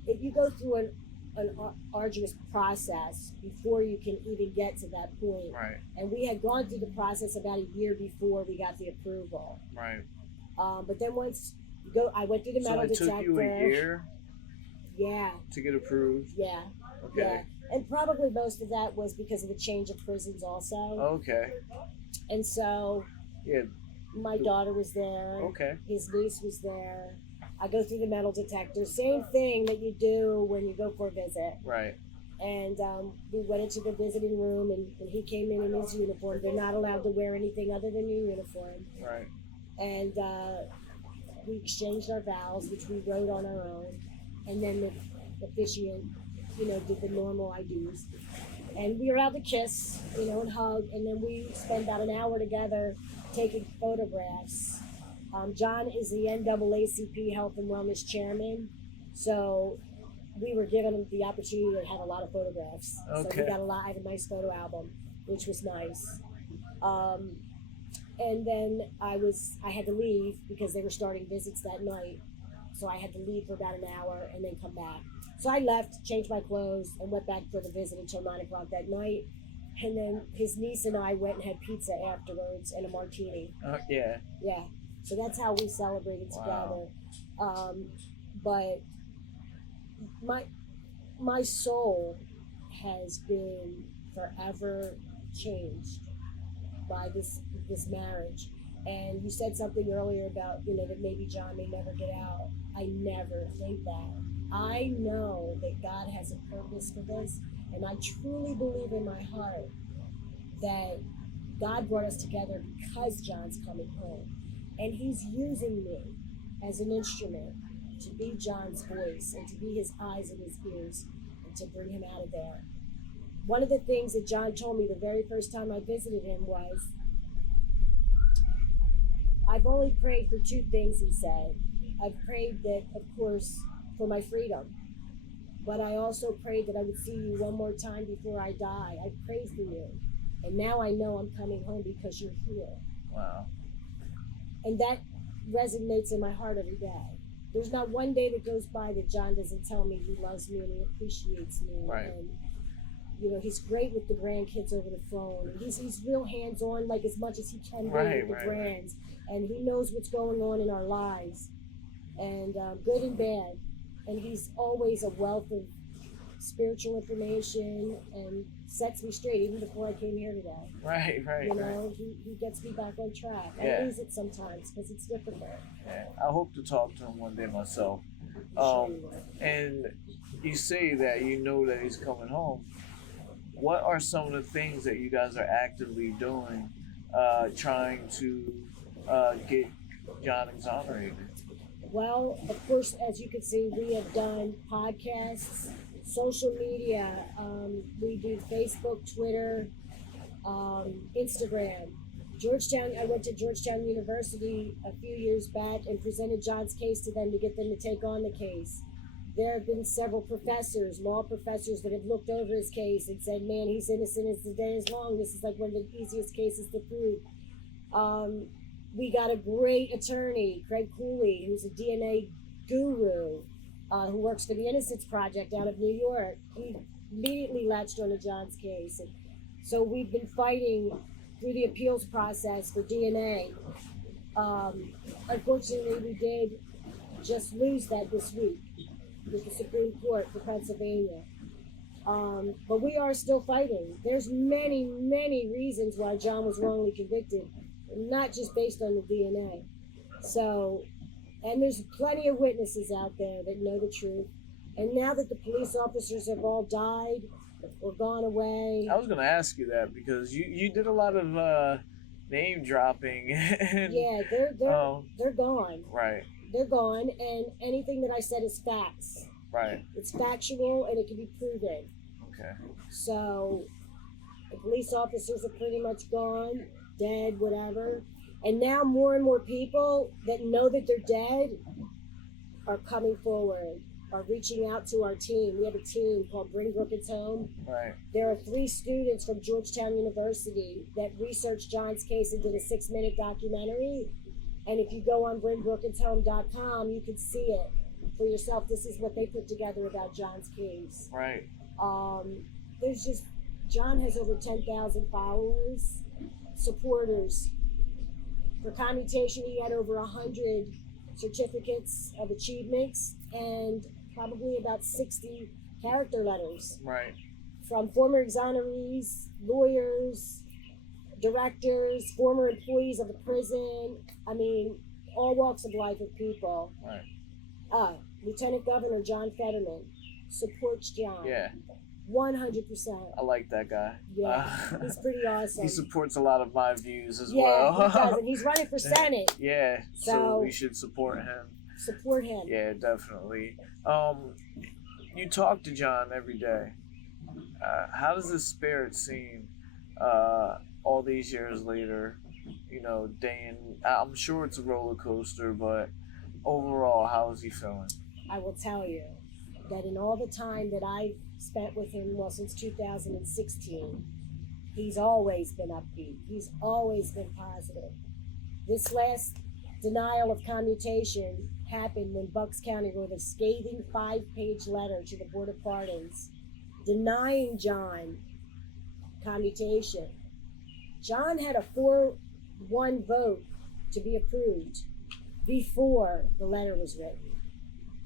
If you go through an arduous process before you can even get to that point. Right. And we had gone through the process about a year before we got the approval. Right. But then once I went through the metal detector. So it took you a year? Yeah. To get approved? Yeah. Okay. Yeah. And probably most of that was because of the change of prisons also. Okay. And so yeah, my daughter was there. Okay. His niece was there. I go through the metal detector. Same thing that you do when you go for a visit. Right. And we went into the visiting room, and he came in his uniform. They're not allowed to wear anything other than your uniform. Right. And we exchanged our vows, which we wrote on our own. And then the officiant, did the normal IDs. And we were allowed to kiss, and hug. And then we spent about an hour together taking photographs. John is the NAACP Health and Wellness Chairman. So we were given the opportunity to have a lot of photographs. Okay. So we got I have a nice photo album, which was nice. And then I had to leave because they were starting visits that night. So I had to leave for about an hour and then come back. So I left, changed my clothes, and went back for the visit until 9 o'clock that night. And then his niece and I went and had pizza afterwards and a martini. Yeah. Yeah. So that's how we celebrated together. Wow. But my soul has been forever changed by this marriage. And you said something earlier about, that maybe John may never get out. I never think that. I know that God has a purpose for this, and I truly believe in my heart that God brought us together because John's coming home. And he's using me as an instrument to be John's voice and to be his eyes and his ears and to bring him out of there. One of the things that John told me the very first time I visited him was, I've only prayed for 2 things, he said. I've prayed that, of course, for my freedom. But I also prayed that I would see you one more time before I die. I prayed for you. And now I know I'm coming home because you're here. Wow. And that resonates in my heart every day. There's not one day that goes by that John doesn't tell me he loves me and he appreciates me. Right. And, he's great with the grandkids over the phone. And he's real hands-on, like as much as he can be with the grands. And he knows what's going on in our lives. And good and bad. And he's always a wealth of spiritual information and sets me straight, even before I came here today. Right. He gets me back on track. Yeah. I lose it sometimes because it's difficult. Yeah. I hope to talk to him one day myself. And you say that you know that he's coming home. What are some of the things that you guys are actively doing, trying to get John exonerated? Well, of course, as you can see, we have done podcasts, social media. We do Facebook, Twitter, Instagram. I went to Georgetown University a few years back and presented John's case to them to get them to take on the case. There have been several professors, law professors, that have looked over his case and said, man, he's innocent as the day is long. This is like one of the easiest cases to prove. We got a great attorney, Craig Cooley, who's a DNA guru, who works for the Innocence Project out of New York. He immediately latched onto John's case. And so we've been fighting through the appeals process for DNA. Unfortunately, we did just lose that this week with the Supreme Court for Pennsylvania. But we are still fighting. There's many, many reasons why John was wrongly convicted, not just based on the DNA. So, and there's plenty of witnesses out there that know the truth. And now that the police officers have all died or gone away. I was going to ask you that because you did a lot of name dropping. And, Yeah, they're gone. Right. They're gone, and anything that I said is facts. Right. It's factual, and it can be proven. Okay. So the police officers are pretty much gone, dead, whatever. And now more and more people that know that they're dead are coming forward, are reaching out to our team. We have a team called Bring Brookins Home. Right. There are 3 students from Georgetown University that researched John's case and did a 6-minute documentary. And if you go on bringbrookins.com, you can see it for yourself. This is what they put together about John's case. Right. John has over 10,000 followers, supporters. For Commutation, he had over 100 certificates of achievements and probably about 60 character letters. Right. From former exonerees, lawyers, directors, former employees of the prison. I mean, all walks of life of people. Right. Lieutenant Governor John Fetterman supports John. Yeah. 100%. I like that guy. Yeah, he's pretty awesome. He supports a lot of my views as well. well. Yeah, he does, and he's running for Senate. Yeah, so we should support him. Support him. Yeah, definitely. You talk to John every day. How does his spirit seem all these years later? You know, I'm sure it's a roller coaster, but overall, how is he feeling? I will tell you that in all the time that I've spent with him, well, since 2016, he's always been upbeat. He's always been positive. This last denial of commutation happened when Bucks County wrote a scathing 5-page letter to the Board of Pardons denying John commutation. John had a 4-1 vote to be approved before the letter was written.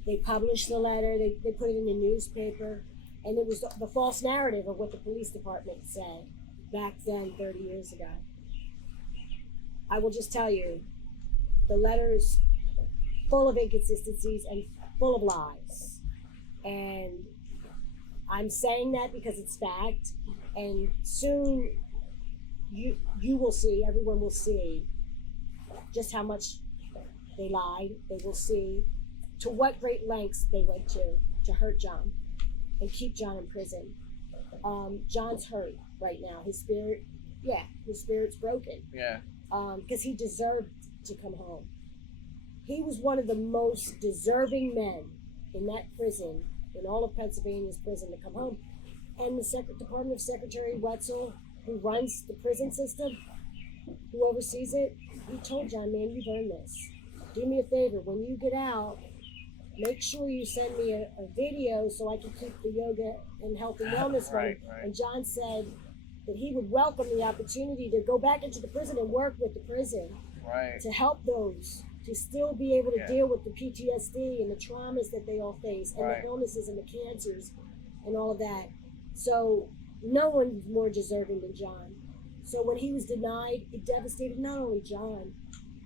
They published the letter, they put it in the newspaper, and it was the false narrative of what the police department said back then, 30 years ago. I will just tell you, the letter is full of inconsistencies and full of lies. And I'm saying that because it's fact, and soon you will see, everyone will see just how much they lied. They will see to what great lengths they went to hurt John and keep John in prison. John's hurt right now. His spirit's broken. Yeah. Because he deserved to come home. He was one of the most deserving men in that prison, in all of Pennsylvania's prison, to come home. And the Department of Secretary Wetzel, who runs the prison system, who oversees it, he told John, man, you've earned this. Do me a favor, when you get out, make sure you send me a video so I can keep the yoga and health and wellness running. Right. And John said that he would welcome the opportunity to go back into the prison and work with the prison. Right. To help those to still be able to deal with the PTSD and the traumas that they all face, and the illnesses and the cancers and all of that. So no one's more deserving than John. So when he was denied, it devastated not only John.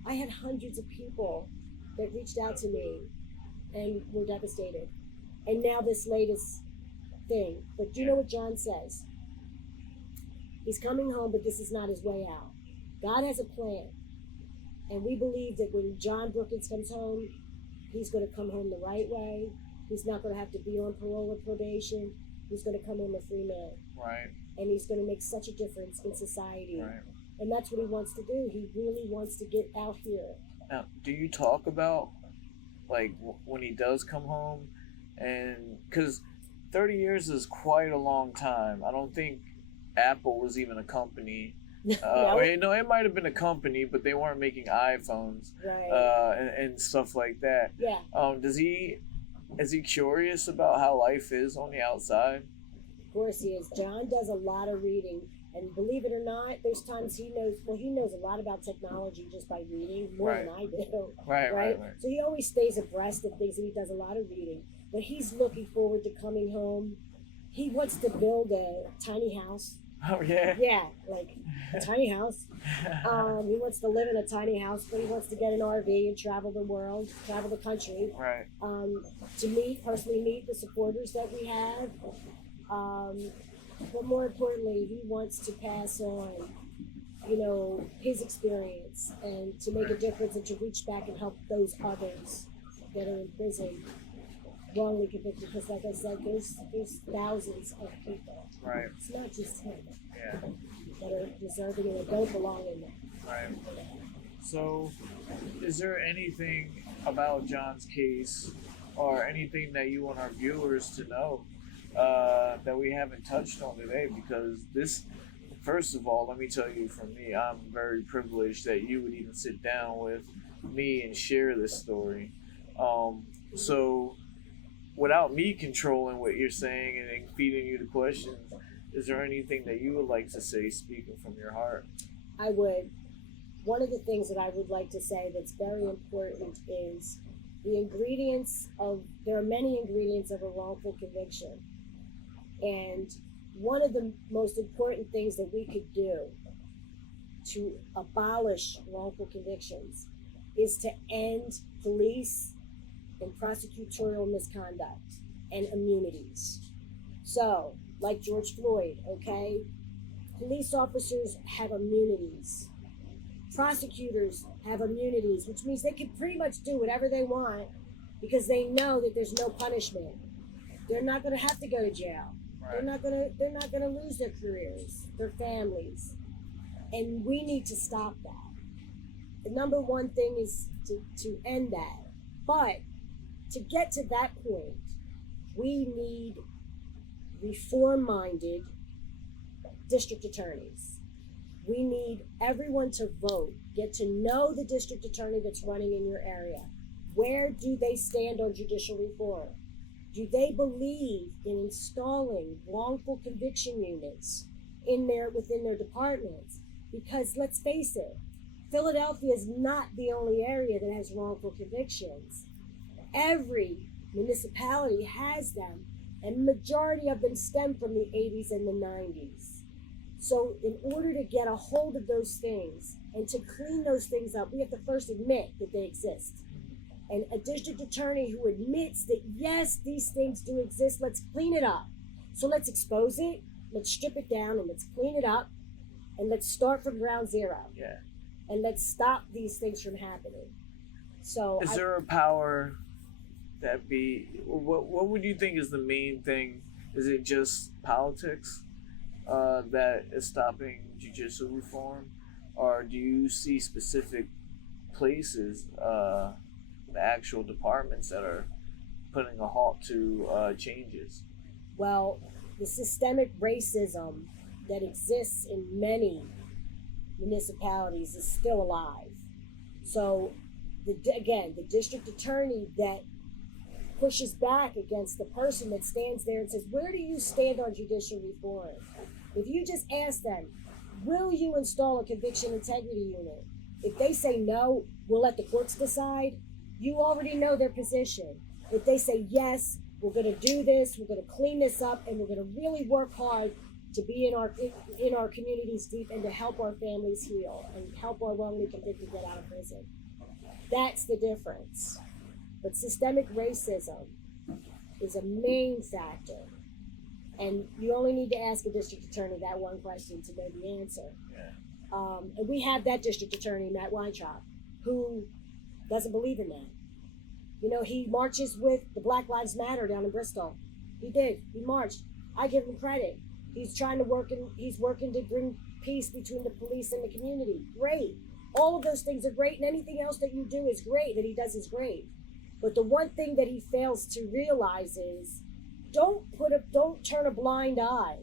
I had hundreds of people that reached out to me and were devastated. And now this latest thing. But do you know what John says? He's coming home, but this is not his way out. God has a plan. And we believe that when John Brookins comes home, he's going to come home the right way. He's not going to have to be on parole or probation. He's going to come home a free man. Right. And he's going to make such a difference in society. Right. And that's what he wants to do. He really wants to get out here. Now, do you talk about, like, when he does come home? And, because 30 years is quite a long time. I don't think Apple was even a company. No, it might have been a company, but they weren't making iPhones, and stuff like that. Yeah. Is he curious about how life is on the outside? Of course he is. John does a lot of reading, and believe it or not, there's times he knows a lot about technology just by reading, more than I do. Right. So he always stays abreast of things, and he does a lot of reading. But he's looking forward to coming home. He wants to build a tiny house. Oh, yeah? Yeah, like a tiny house. He wants to live in a tiny house, but he wants to get an RV and travel the world, travel the country. Right. To personally meet the supporters that we have. But more importantly, he wants to pass on his experience and to make a difference and to reach back and help those others that are in prison wrongly convicted. Because like I said, there's thousands of people. Right. It's not just him. Yeah. That are deserving and that don't belong in there. Right. So, is there anything about John's case or anything that you want our viewers to know that we haven't touched on today? Because this, first of all, let me tell you from me, I'm very privileged that you would even sit down with me and share this story. So, without me controlling what you're saying and feeding you the questions, is there anything that you would like to say speaking from your heart? I would. One of the things that I would like to say that's very important is there are many ingredients of a wrongful conviction. And one of the most important things that we could do to abolish wrongful convictions is to end police and prosecutorial misconduct and immunities. So, like George Floyd, okay? Police officers have immunities. Prosecutors have immunities, which means they can pretty much do whatever they want because they know that there's no punishment. They're not going to have to go to jail. Right. They're not going to lose their careers, their families. And we need to stop that. The number one thing is to end that. But to get to that point, we need reform-minded district attorneys. We need everyone to vote, get to know the district attorney that's running in your area. Where do they stand on judicial reform? Do they believe in installing wrongful conviction units within their departments? Because let's face it, Philadelphia is not the only area that has wrongful convictions. Every municipality has them, and majority of them stem from the 80s and the 90s. So in order to get a hold of those things and to clean those things up, we have to first admit that they exist. And a district attorney who admits that, yes, these things do exist, let's clean it up. So let's expose it, let's strip it down, and let's clean it up, and let's start from ground zero. Yeah. And let's stop these things from happening. So is there a power what would you think is the main thing? Is it just politics that is stopping judicial reform? Or do you see specific places, the actual departments that are putting a halt to changes? Well, the systemic racism that exists in many municipalities is still alive. So, the district attorney that pushes back against the person that stands there and says, where do you stand on judicial reform? If you just ask them, will you install a conviction integrity unit? If they say no, we'll let the courts decide. You already know their position. If they say yes, we're going to do this, we're going to clean this up, and we're going to really work hard to be in our communities deep and to help our families heal and help our wrongly convicted get out of prison. That's the difference. But systemic racism is a main factor. And you only need to ask a district attorney that one question to know the answer. Yeah. And we have that district attorney, Matt Weintraub, who doesn't believe in that. You know, he marches with the Black Lives Matter down in Bristol. He did. He marched. I give him credit. He's working to bring peace between the police and the community. Great. All of those things are great, and anything else that you do is great, that he does is great. But the one thing that he fails to realize is don't turn a blind eye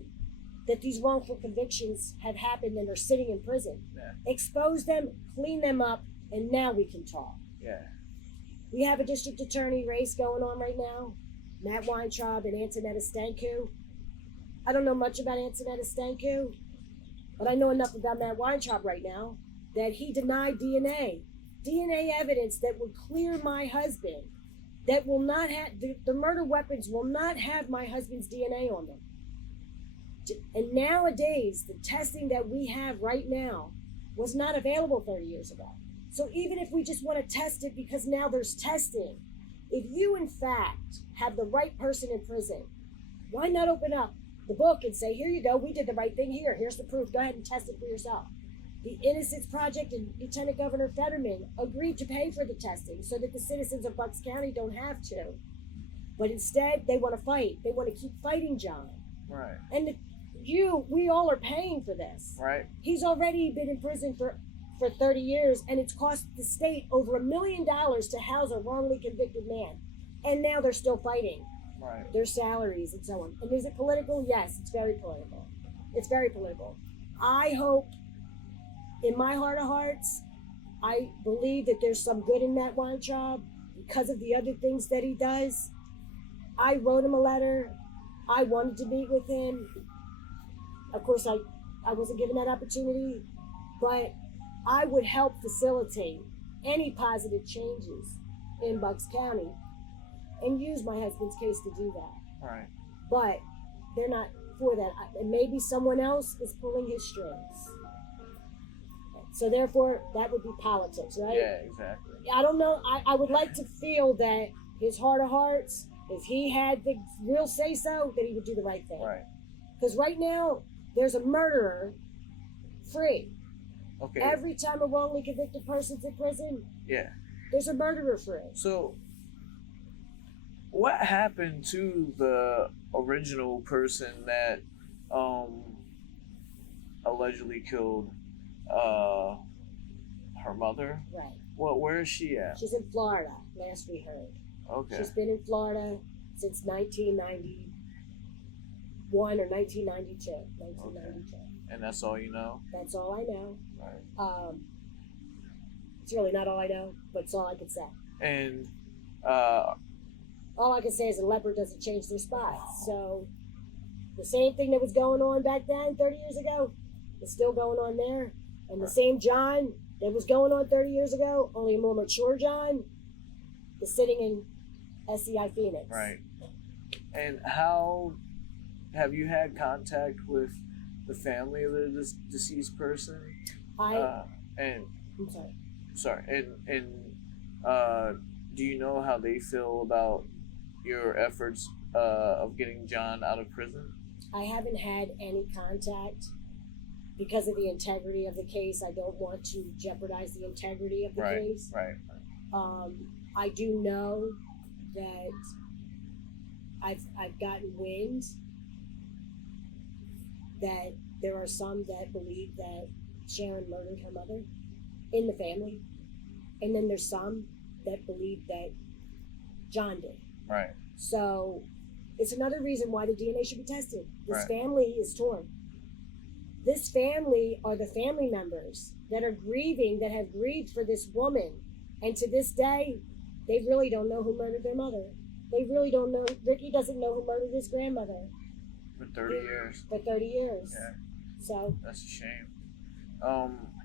that these wrongful convictions have happened and are sitting in prison. Yeah. Expose them, clean them up, and now we can talk. Yeah. We have a district attorney race going on right now, Matt Weintraub and Antonetta Stanku. I don't know much about Antonetta Stanku, but I know enough about Matt Weintraub right now that he denied DNA evidence that would clear my husband, that will not have, the murder weapons will not have my husband's DNA on them. And nowadays, the testing that we have right now was not available 30 years ago. So even if we just want to test it because now there's testing, if you in fact have the right person in prison, why not open up the book and say, here you go, we did the right thing here. Here's the proof. Go ahead and test it for yourself. The Innocence Project and Lieutenant Governor Fetterman agreed to pay for the testing so that the citizens of Bucks County don't have to. But instead, they want to fight. They want to keep fighting John. Right. And we all are paying for this. Right. He's already been in prison for 30 years, and it's cost the state over $1 million to house a wrongly convicted man. And now they're still fighting. Right. Their salaries and so on. And is it political? Yes, it's very political. It's very political. I hope, in my heart of hearts, I believe that there's some good in that Weintraub because of the other things that he does. I wrote him a letter. I wanted to meet with him. Of course, I wasn't given that opportunity, but I would help facilitate any positive changes in Bucks County and use my husband's case to do that. Right. But they're not for that. And maybe someone else is pulling his strings. So therefore, that would be politics, right? Yeah, exactly. I don't know. I would like to feel that his heart of hearts, if he had the real say-so, that he would do the right thing. Right. Because right now, there's a murderer free. Okay. Every time a wrongly convicted person's in prison, yeah, there's a murderer free. So, what happened to the original person that allegedly killed her mother? Right. Well, where is she at? She's in Florida, last we heard. Okay. She's been in Florida since 1991 or 1992. 1992. Okay. And that's all you know? That's all I know. Right. It's really not all I know, but it's all I can say. And all I can say is a leopard doesn't change their spots. So the same thing that was going on back then 30 years ago is still going on there. And the same John that was going on 30 years ago, only a more mature John, is sitting in SCI Phoenix. Right. And how have you had contact with the family of the deceased person? I'm sorry. And do you know how they feel about your efforts of getting John out of prison? I haven't had any contact because of the integrity of the case. I don't want to jeopardize the integrity of the case. Right. I do know that I've gotten wind that there are some that believe that Sharon murdered her mother in the family, and then there's some that believe that John did. Right. So it's another reason why the DNA should be tested. This Right. family is torn. This family are the family members that are grieving, that have grieved for this woman, and to this day, they really don't know who murdered their mother. They really don't know. Ricky doesn't know who murdered his grandmother. For 30 years. For 30 years. Yeah. So that's a shame.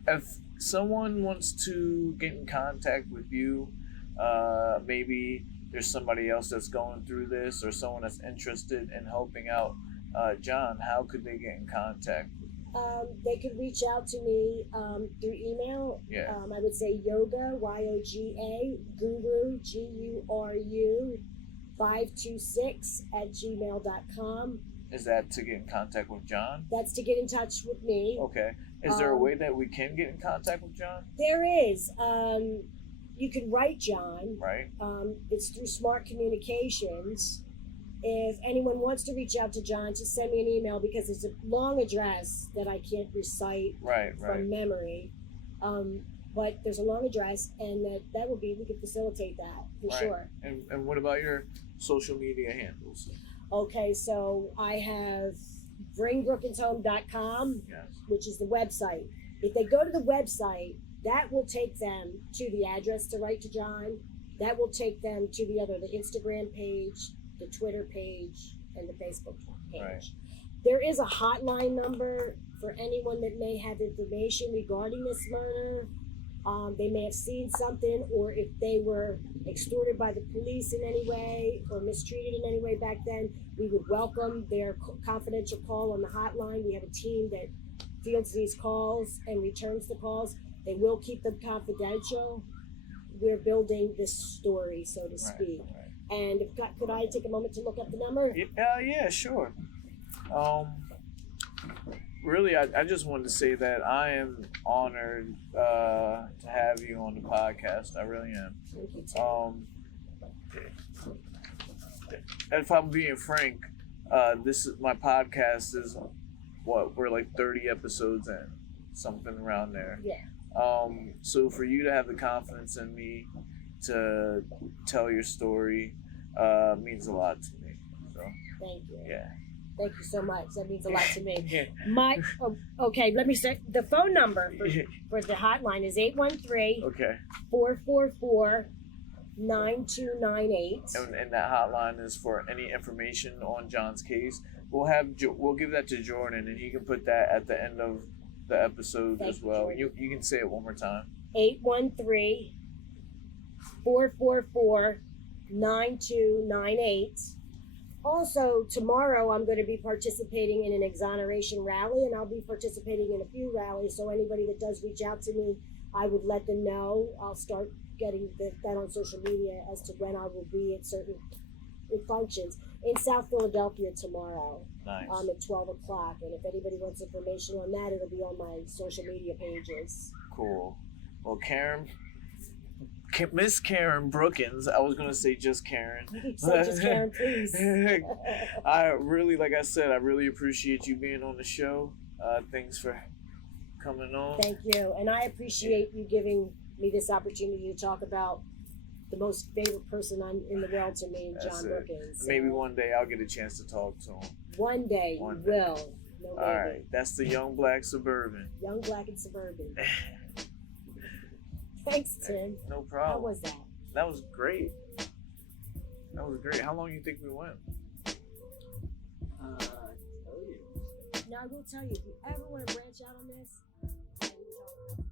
If someone wants to get in contact with you, maybe there's somebody else that's going through this, or someone that's interested in helping out John, how could they get in contact? They could reach out to me through email. Yeah. I would say yoga, YOGA, guru, GURU, 526@gmail.com. Is that to get in contact with John? That's to get in touch with me. Okay. Is there a way that we can get in contact with John? There is. You can write John. Right. It's through Smart Communications. If anyone wants to reach out to John, just send me an email, because it's a long address that I can't recite from memory. But there's a long address, and that would be, we could facilitate that for sure. And what about your social media handles? Okay, so I have bringbrookins.com, which is the website. If they go to the website, that will take them to the address to write to John. That will take them to the Instagram page, the Twitter page, and the Facebook page. Right. There is a hotline number for anyone that may have information regarding this murder. They may have seen something, or if they were extorted by the police in any way or mistreated in any way back then, we would welcome their confidential call on the hotline. We have a team that fields these calls and returns the calls. They will keep them confidential. We're building this story, so to speak. Right. And could I take a moment to look up the number? Yeah, sure. really, I just wanted to say that I am honored to have you on the podcast. I really am. Thank you, Tim. If I'm being frank, this is my podcast is we're like 30 episodes in, something around there. Yeah. So for you to have the confidence in me to tell your story means a lot to me. So Thank you. yeah. Thank you so much. That means a lot to me. Yeah. Okay, let me say the phone number for the hotline is 813 Okay. 444 9298. And that hotline is for any information on John's case. We'll give that to Jordan, and he can put that at the end of the episode as well. You can say it one more time. 813 444 9298. Also, tomorrow I'm going to be participating in an exoneration rally, and I'll be participating in a few rallies. So anybody that does reach out to me, I would let them know. I'll start getting that on social media as to when I will be at certain functions in South Philadelphia tomorrow. Nice. At 12 o'clock. And if anybody wants information on that, it'll be on my social media pages. Cool. Well, Miss Karen Brookins, I was going to say just Karen. So just Karen, please. I really, like I said, I really appreciate you being on the show. Thanks for coming on. Thank you. And I appreciate you giving me this opportunity to talk about the most favorite person in the world to me, John Brookins. So maybe one day I'll get a chance to talk to him. One day you will. No, all right. That's the Young Black Suburban. Young Black and Suburban. Thanks, Tim. No problem. How was that? That was great. How long do you think we went? Now I will tell you, if you ever want to branch out on this, I will talk about it.